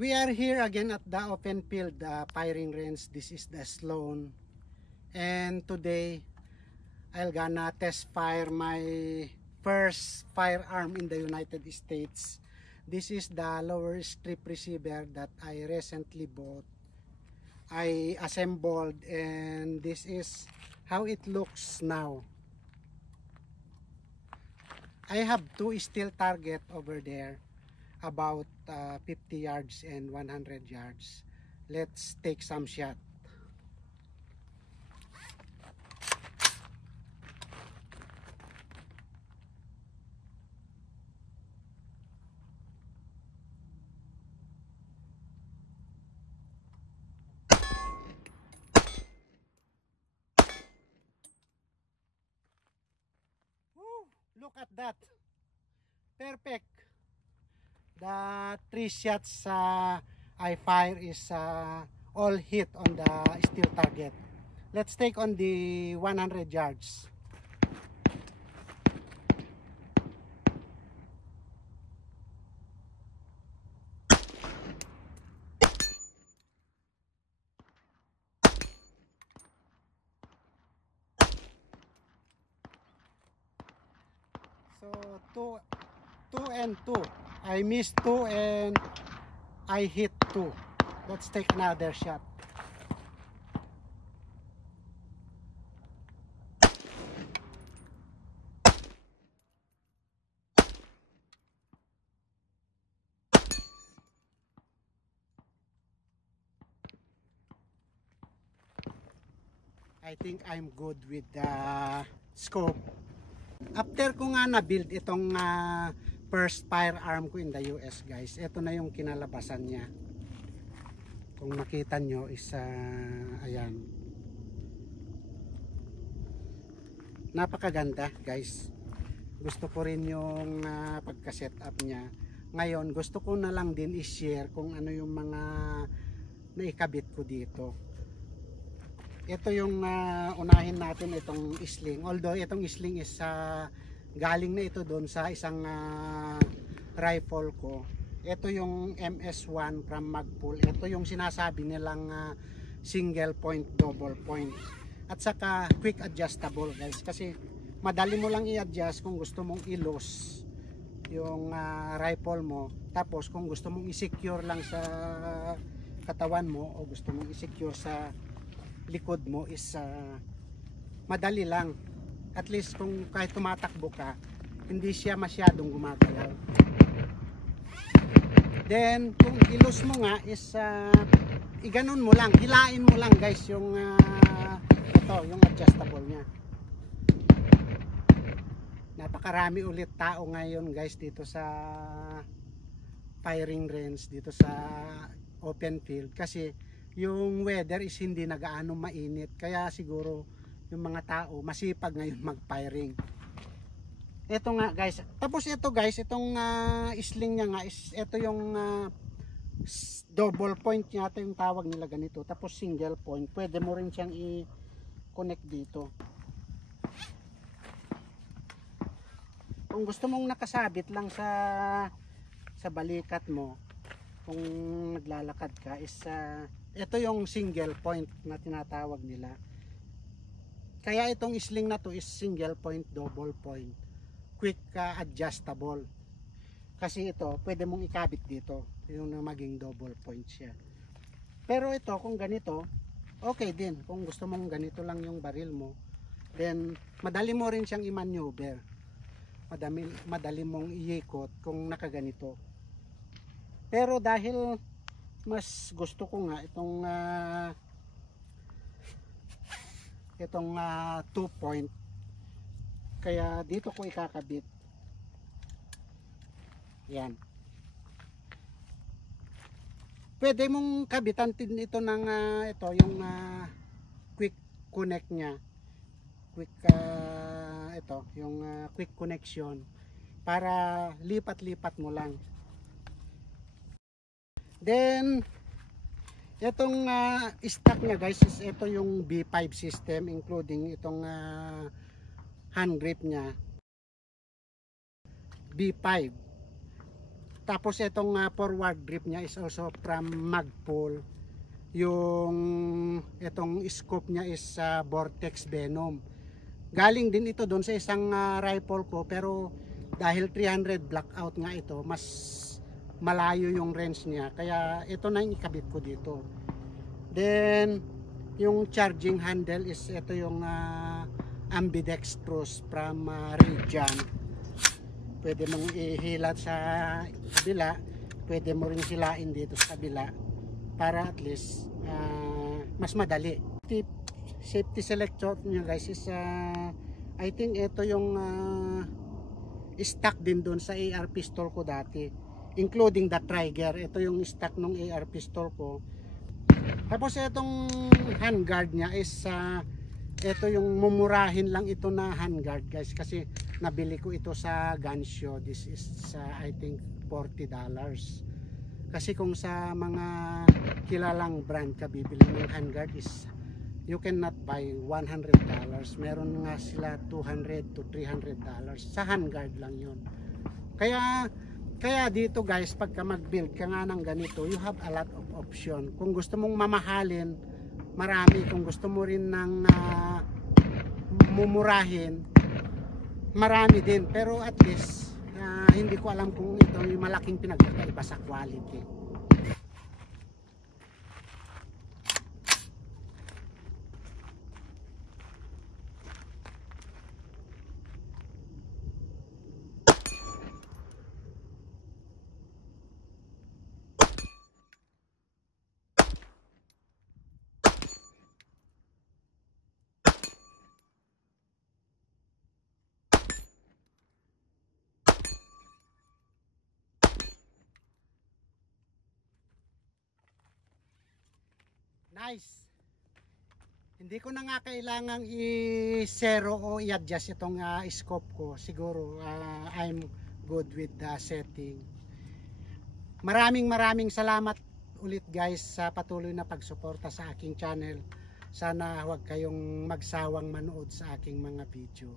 We are here again at the open field firing range. This is the Sloan, and today I'll gonna test fire my first firearm in the United States. This is the lower strip receiver that I recently bought. I assembled, and this is how it looks now. I have two steel target over there, about 50 yards and 100 yards. Let's take some shot. Woo, look at that. Perfect. The 3 shots I fire is all hit on the steel target. Let's take on the 100 yards. So 2 and 2. I missed 2 and I hit 2. Let's take another shot. I think I'm good with the scope. After ko nga na-build itong first firearm ko in the US, guys, ito na yung kinalabasan niya. Kung makita nyo is ayan, napakaganda, guys. Gusto ko rin yung pagka-setup niya. Ngayon gusto ko na lang din i-share kung ano yung mga naikabit ko dito. Ito yung unahin natin, itong sling. Although itong sling is galing na ito doon sa isang rifle ko. Ito yung MS1 from Magpul. Ito yung sinasabi nilang single point, double point. At saka quick adjustable, guys. Kasi madali mo lang i-adjust kung gusto mong i-loose yung rifle mo. Tapos kung gusto mong i-secure lang sa katawan mo o gusto mong i-secure sa likod mo is madali lang. At least kung kahit tumatakbo ka, hindi siya masyadong gumagalaw. Then kung ilus mo nga is iganon mo lang, hilain mo lang, guys, yung ito, yung adjustable nya. Napakarami ulit tao ngayon, guys, dito sa firing range, dito sa open field, kasi yung weather is hindi nagaano mainit, kaya siguro yung mga tao masipag ngayon mag-firing. Ito nga, guys. Tapos ito, guys, itong sling niya nga is ito yung double point niya, ito yung tawag nila ganito. Tapos single point, pwede mo rin siyang i-connect dito. Kung gusto mong nakasabit lang sa balikat mo, kung naglalakad ka, is ito yung single point na tinatawag nila. Kaya itong sling na to is single point, double point, quick adjustable. Kasi ito pwede mong ikabit dito, yung maging double point siya. Pero ito kung ganito, okay din. Kung gusto mong ganito lang yung baril mo, then madali mo rin siyang i-maneuver, madali mong iikot kung nakaganito. Pero dahil mas gusto ko nga itong 2 point, kaya dito ko ikakabit. Yan. Pwede mong kabitan din ito ng ito yung quick connect nya. Quick ito yung quick connection, para lipat-lipat mo lang. Then itong stock nya, guys, is ito yung B5 system, including itong hand grip nya B5. Tapos itong forward grip niya is also from Magpul. Yung itong scope niya is Vortex Venom. Galing din ito doon sa isang rifle ko, pero dahil 300 blackout nga ito, mas malayo yung range niya, kaya ito na yung ikabit ko dito. Then yung charging handle is ito yung ambidextrous from Radian. Pwede mong ihilat sa kabila, pwede mo rin hilain dito sa kabila para at least mas madali. Safety selector niya guys is I think ito yung stock din doon sa AR pistol ko dati, including the trigger. Ito yung stock ng AR pistol ko. Tapos itong handguard niya is ito yung mumurahin lang ito na handguard guys, kasi nabili ko ito sa gun show. This is I think $40. Kasi kung sa mga kilalang brand ka bibili ng handguard is you cannot buy $100. Meron nga sila $200 to $300 sa handguard lang yun. Kaya dito guys, pagka mag-build ka nga ng ganito, you have a lot of option. Kung gusto mong mamahalin, marami. Kung gusto mo rin ng mumurahin, marami din. Pero at least hindi ko alam kung ito yung malaking pinagkaiba sa quality. Nice. Hindi ko na nga kailangang i-zero o i-adjust itong scope ko. Siguro I'm good with the setting. Maraming salamat ulit guys sa patuloy na pagsuporta sa aking channel. Sana huwag kayong magsawang manood sa aking mga video.